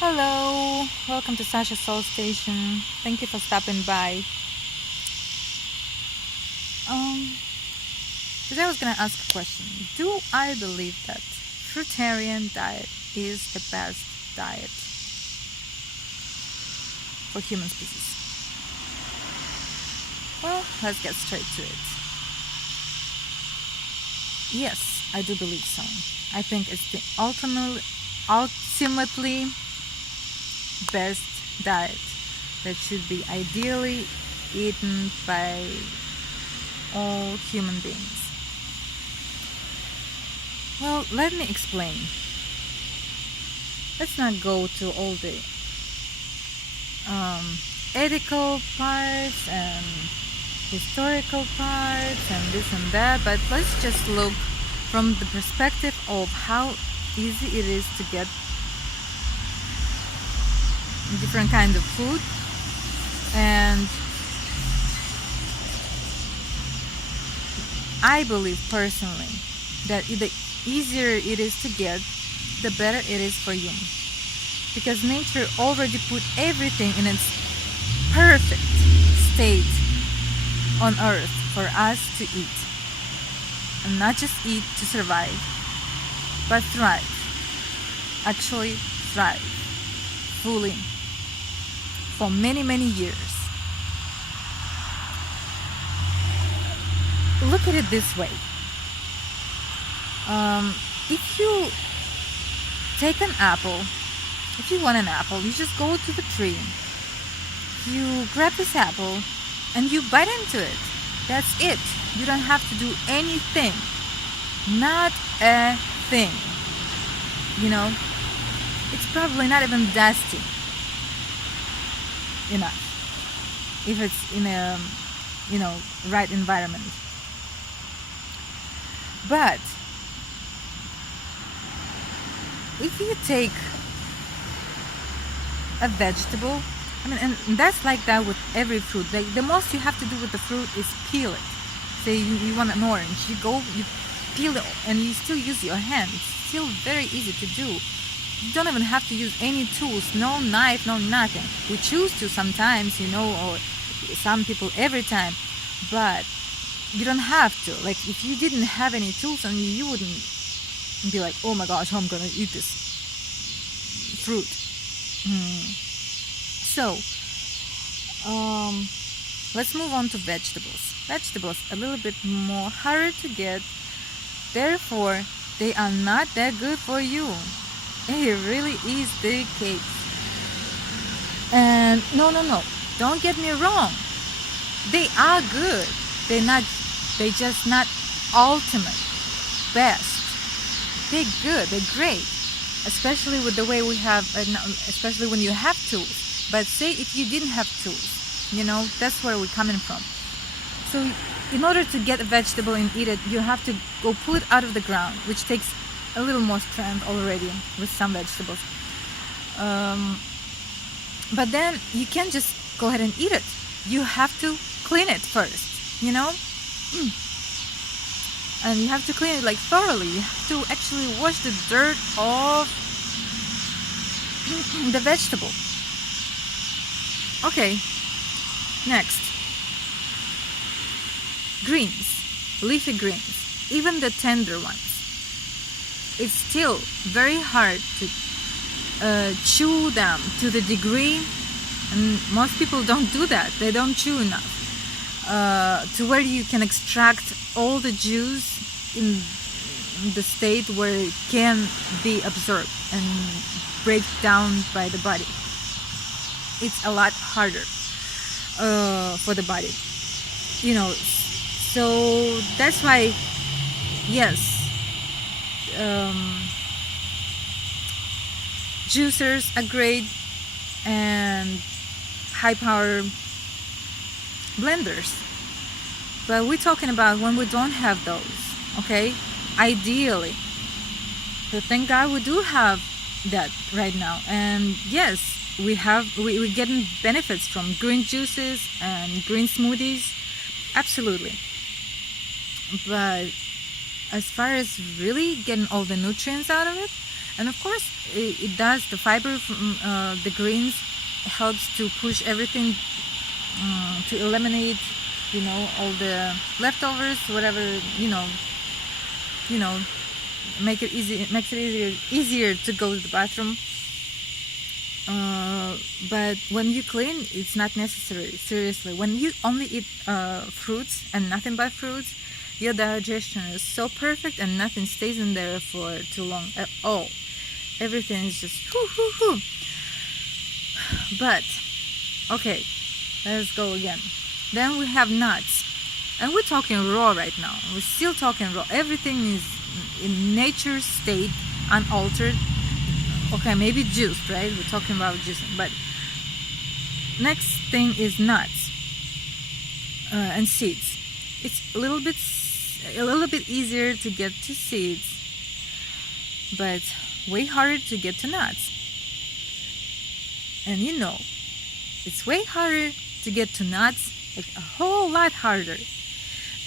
Hello, welcome to Sasha Soul Station. Thank you for stopping by. Um, Today I was gonna ask a question. Do I believe that fruitarian diet is the best diet for human species? Well, let's get straight to it. Yes, I do believe so. I think it's the ultimately best diet that should be ideally eaten by all human beings. Well, let me explain. Let's not go to all the ethical parts and historical parts and this and that, but let's just look from the perspective of how easy it is to get different kinds of food. And I believe personally that the easier it is to get, the better it is for you, because nature already put everything in its perfect state on earth for us to eat, and not just eat to survive, but thrive. Actually thrive fully for many years. Look at it this way. If you take an apple, if you want an apple, you just go to the tree, you grab this apple, and you bite into it. That's it. You don't have to do anything. Not a thing. You know, it's probably not even dusty enough if it's in a, right environment. But if you take a vegetable, and that's like that with every fruit. Like, the most you have to do with the fruit is peel it. Say you want an orange, you peel it, and you still use your hand. It's still very easy to do. You don't even have to use any tools, no knife, no nothing. We choose to sometimes, or some people every time, but you don't have to. Like, if you didn't have any tools, and you wouldn't be like, oh my gosh, how I'm gonna eat this fruit. So, let's move on to vegetables. Vegetables a little bit more harder to get, therefore they are not that good for you. It really is the case. And no, don't get me wrong. They are good. They just not ultimate best. They're good. They're great. Especially with the way we have, especially when you have tools. But say if you didn't have tools, that's where we're coming from. So in order to get a vegetable and eat it, you have to go pull it out of the ground, which takes a little more strength already with some vegetables. But then you can't just go ahead and eat it. You have to clean it first, and you have to clean it like thoroughly. You have to actually wash the dirt off the vegetable. Okay, next. Greens, leafy greens, even the tender ones. It's still very hard to chew them to the degree, and most people don't do that. They don't chew enough to where you can extract all the juice in the state where it can be absorbed and break down by the body. It's a lot harder for the body, so that's why, yes, juicers are great, and high power blenders, but we're talking about when we don't have those. Okay, ideally, but thank God we do have that right now. And yes, we're getting benefits from green juices and green smoothies, absolutely. But as far as really getting all the nutrients out of it, And of course, it does. The fiber from the greens helps to push everything, to eliminate, all the leftovers, whatever, you know, makes it easier to go to the bathroom. But when you clean, it's not necessary. Seriously, when you only eat fruits and nothing but fruits, your digestion is so perfect and nothing stays in there for too long at all. Everything is just whoo. But okay, let's go again. Then we have nuts, and we're talking raw right now. We're still talking raw. Everything is in nature's state, unaltered. Okay, maybe juiced, right? We're talking about juicing. But next thing is nuts and seeds. It's a little bit easier to get to seeds, but way harder to get to nuts. And it's way harder to get to nuts, like a whole lot harder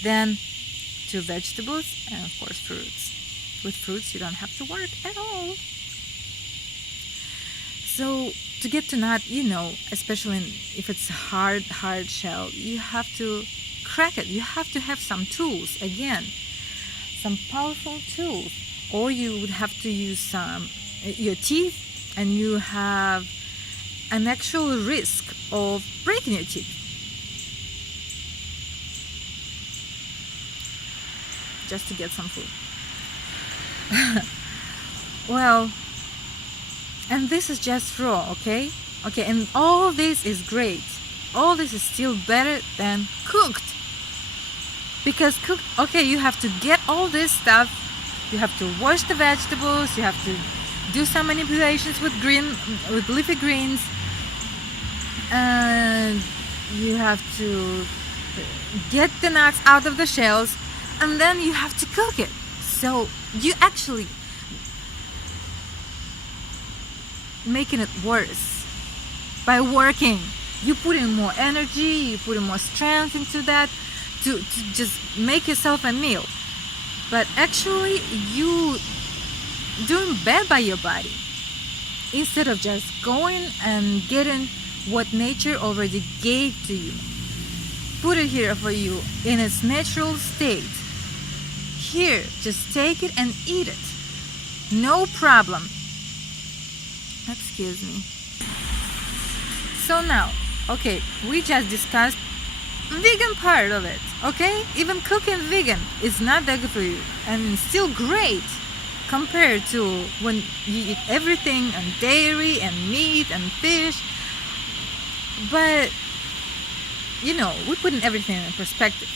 than to vegetables and of course fruits. With fruits you don't have to work at all. So to get to nut, especially if it's a hard shell, you have to crack it. You have to have some tools, again, some powerful tools, or you would have to use your teeth, and you have an actual risk of breaking your teeth. Just to get some food. Well, and this is just raw, okay? Okay, and all this is great. All this is still better than cooked. Because cooked, okay, you have to get all this stuff. You have to wash the vegetables. You have to do some manipulations with leafy greens. And you have to get the nuts out of the shells. And then you have to cook it. So you actually making it worse by working. You put in more energy, you put in more strength into that to just make yourself a meal. But actually you doing bad by your body instead of just going and getting what nature already gave to you. Put it here for you in its natural state. Here, just take it and eat it. No problem. Excuse me. So now, okay, we just discussed vegan part of it, okay? Even cooking vegan is not that good for you, and still great compared to when you eat everything and dairy and meat and fish. But we're putting everything in perspective.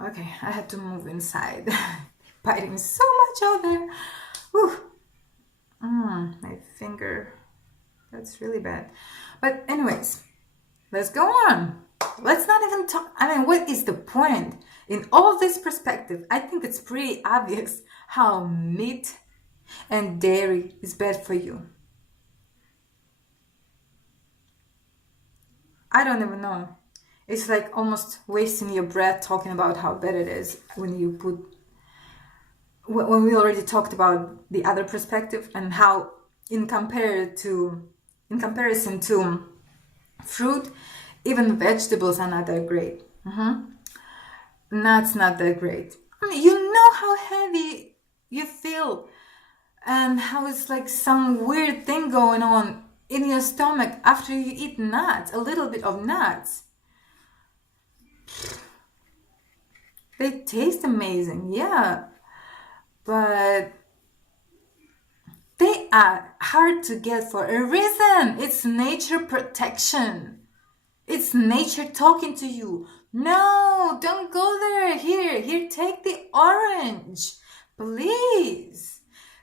Okay, I had to move inside. Biting so much out there. Whew. My finger. That's really bad. But anyways, let's go on. Let's not even talk. What is the point? In all this perspective, I think it's pretty obvious how meat and dairy is bad for you. I don't even know. It's like almost wasting your breath talking about how bad it is when we already talked about the other perspective and how in comparison to fruit, even vegetables are not that great. Nuts not that great. You know how heavy you feel and how it's like some weird thing going on in your stomach after you eat nuts, a little bit of nuts. They taste amazing, yeah, but they are hard to get for a reason. It's nature protection. It's nature talking to you. No, don't go there. Here, take the orange. Please.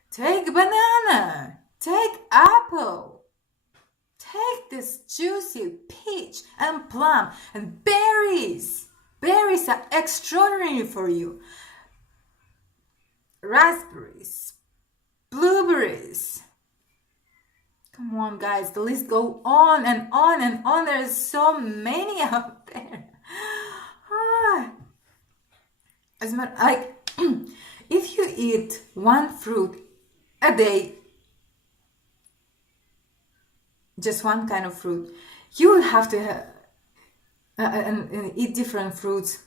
Take banana. Take apple. Take this juicy peach and plum and berries. Berries are extraordinary for you. Raspberries, blueberries. Come on, guys, the list goes on and on and on. There's so many out there. As a matter, If you eat one fruit a day, just one kind of fruit, you will have to and eat different fruits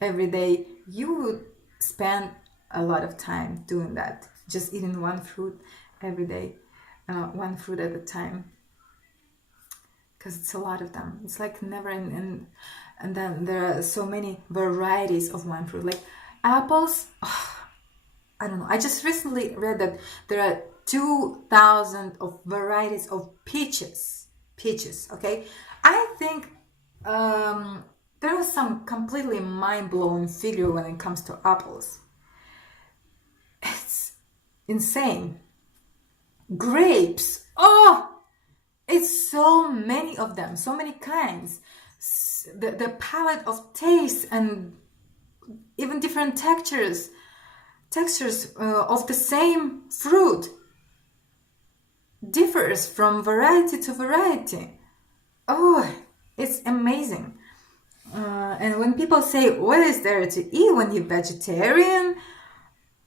every day. You would spend a lot of time doing that, just eating one fruit every day, one fruit at a time, because it's a lot of them. It's like never and then there are so many varieties of one fruit, like apples. I don't know, I just recently read that there are 2,000 of varieties of peaches. Okay, I think there was some completely mind-blowing figure when it comes to apples. It's insane. Grapes, it's so many of them, so many kinds. The palette of taste and even different textures of the same fruit differs from variety to variety. It's amazing. And when people say, what is there to eat when you're vegetarian?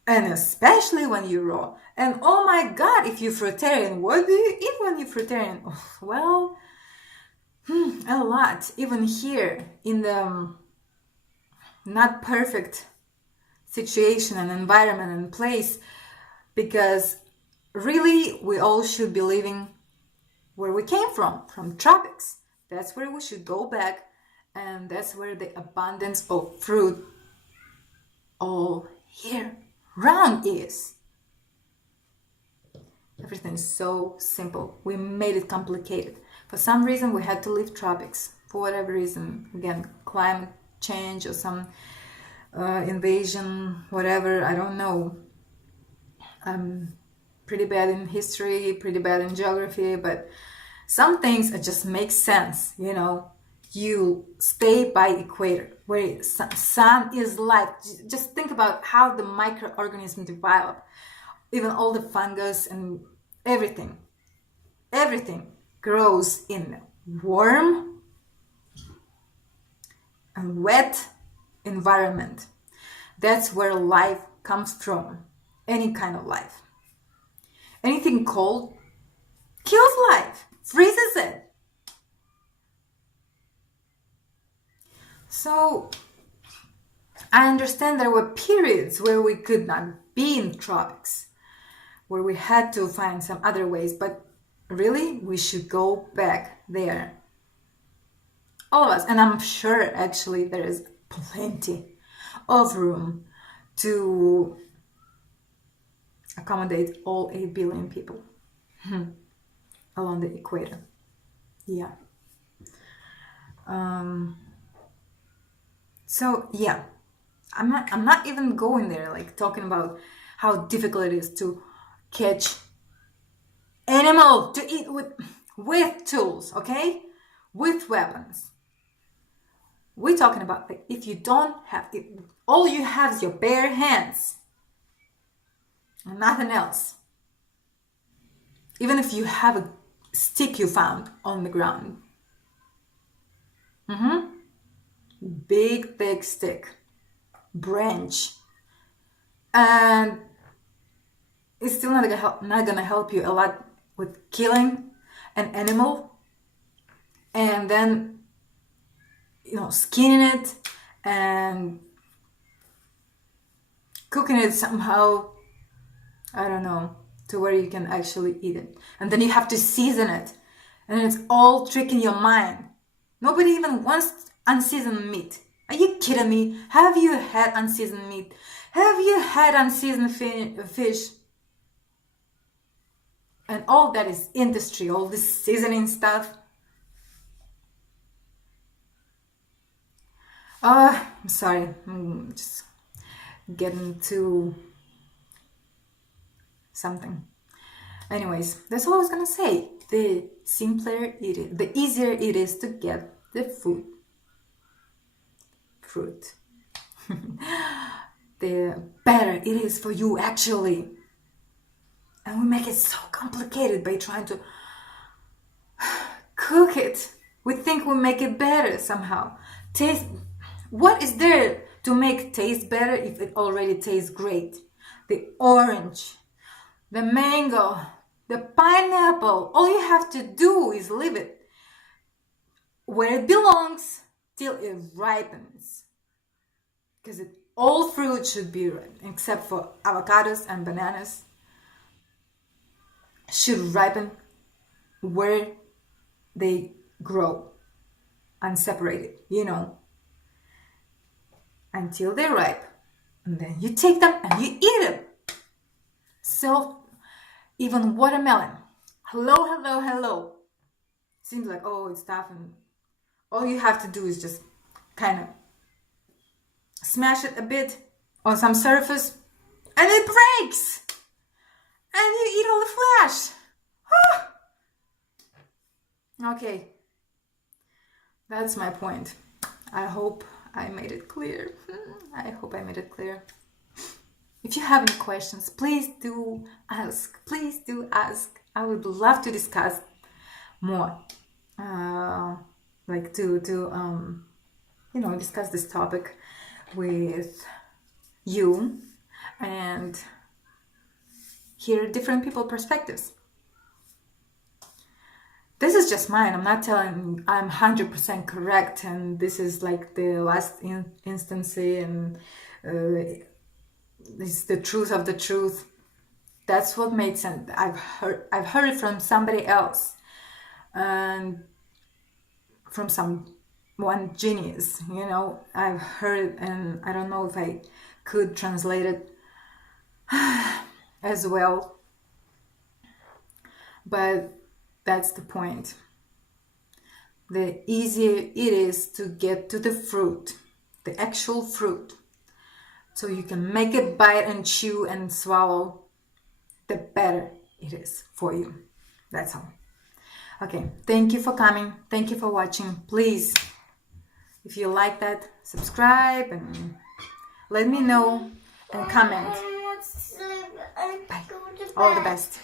And especially when you're raw. And oh my God, if you're fruitarian, what do you eat when you're fruitarian? Well, a lot. Even here in the not perfect situation and environment and place, because really we all should be living where we came from tropics. That's where we should go back, and that's where the abundance of fruit all year round is. Everything's so simple. We made it complicated. For some reason we had to leave tropics. For whatever reason, again, climate change or some invasion, whatever, I don't know. I'm pretty bad in history, pretty bad in geography, but some things just make sense, you know. You stay by equator where sun is life. Just think about how the microorganisms develop, even all the fungus and everything grows in warm and wet environment. That's where life comes from. Any kind of life. Anything cold kills life, freezes it. So I understand there were periods where we could not be in tropics, where we had to find some other ways, but really we should go back there. All of us, and I'm sure actually there is plenty of room to accommodate all 8 billion people along the equator. Yeah. So yeah, I'm not even going there, like talking about how difficult it is to catch animal to eat with tools, okay? With weapons. We're talking about, like, if you don't have it, all you have is your bare hands and nothing else. Even if you have a stick you found on the ground. Big, thick stick, branch, and it's still not gonna help you a lot with killing an animal and then, you know, skinning it and cooking it somehow, I don't know, to where you can actually eat it. And then you have to season it, and it's all tricking your mind. Nobody even wants unseasoned meat. Are you kidding me? Have you had unseasoned meat? Have you had unseasoned fish? And all that is industry, all this seasoning stuff. I'm sorry, I'm just getting to something. Anyways, that's all I was gonna say. The simpler it is, the easier it is to get the fruit, the better it is for you actually. And we make it so complicated by trying to cook it. We think we make it better somehow. Taste. What is there to make taste better if it already tastes great. The orange, the mango, the pineapple, all you have to do is leave it where it belongs till it ripens. Because all fruit should be ripe, except for avocados and bananas, should ripen where they grow, unseparated, until they're ripe. And then you take them and you eat them. So even watermelon, hello. Seems like, oh, it's tough, and all you have to do is just kind of smash it a bit on some surface and it breaks and you eat all the flesh. Okay, that's my point. I hope I made it clear. If you have any questions, please do ask. I would love to discuss more, discuss this topic with you and hear different people's perspectives. This is just mine. I'm not telling I'm 100% correct and this is like the last instance and this is the truth of the truth. That's what made sense. I've heard it from somebody else and from one genius, I've heard, and I don't know if I could translate it as well, but that's the point. The easier it is to get to the fruit, the actual fruit, so you can make it bite and chew and swallow, the better it is for you. That's all. Okay, thank you for coming. Thank you for watching. Please, if you like that, subscribe and let me know and comment. Bye. All the best.